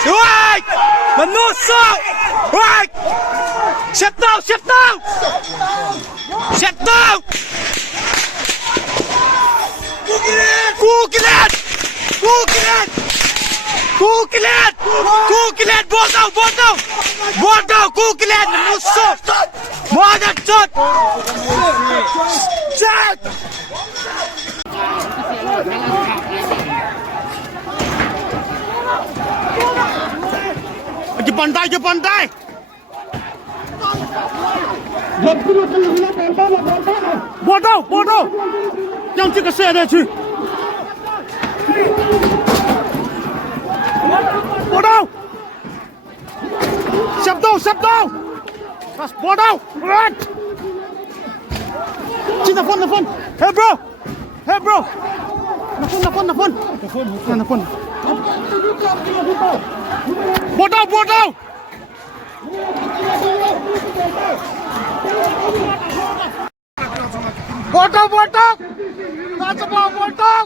Right! Manusok! Right! Shut down! Shut down! Shut down! Google it! Google it! Google it! Google it! Bot down! Bot down! Bot down! Google it! Manusok! Mother shot! Shut! Ke pantai! Bodoh! Yang ke sana去 Bodoh! Siap down! Pas bodoh! Right! Cina phone! Hey bro! Na phone! Bodoh! Touch the ball, bodoh!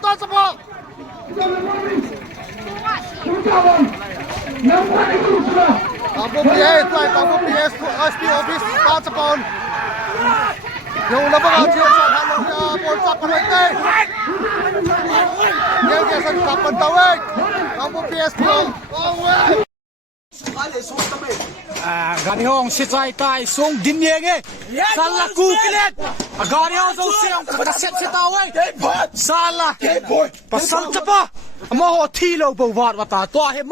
Touch the ball! Kamu PS SP office touch the ball. Yung labangan siya sa halong ball sa palengke. Yung sa kapantawag. Kamu PSP. Gani hong si Chai Tai sung din yenge. Salah kukilet. Gani hong so siang pada set tawai. Salah. Pasal cepa. Mo ho thilo bo wat wata to he